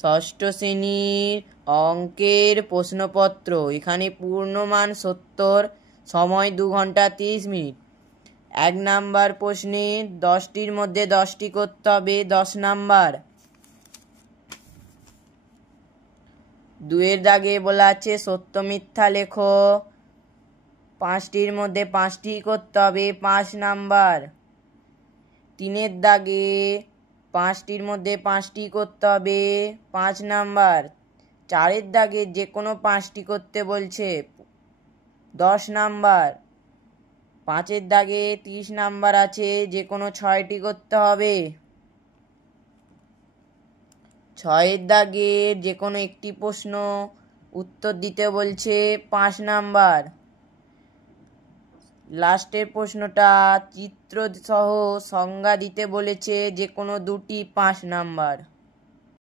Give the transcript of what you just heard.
ষষ্ঠ শ্রেণীর অঙ্কের প্রশ্নপত্র। এখানে পূর্ণমান 70, সময় 2 ঘন্টা 30 মিনিট। 1 নাম্বার প্রশ্নে 10টির মধ্যে 10টি করতে হবে, 10 নাম্বার। 2-এর দাগে বলা আছে সত্য মিথ্যা লেখো, 5টির মধ্যে 5টি করতে হবে, 5 নাম্বার। 3-এর দাগে 5টির মধ্যে 5টি করতে হবে, 5 নাম্বার। 4-এর দাগে যে কোনো 5টি করতে বলছে, 10 নাম্বার। 5-এর দাগে 30 নাম্বার আছে, যে কোনো 6টি করতে হবে। 6-এর দাগে যে কোনো একটি প্রশ্ন উত্তর দিতে বলছে, 5 নাম্বার। লাস্টের প্রশ্নটা চিত্র সহ সংজ্ঞা দিতে বলেছে, যে কোনো 2টি, 5 নাম্বার।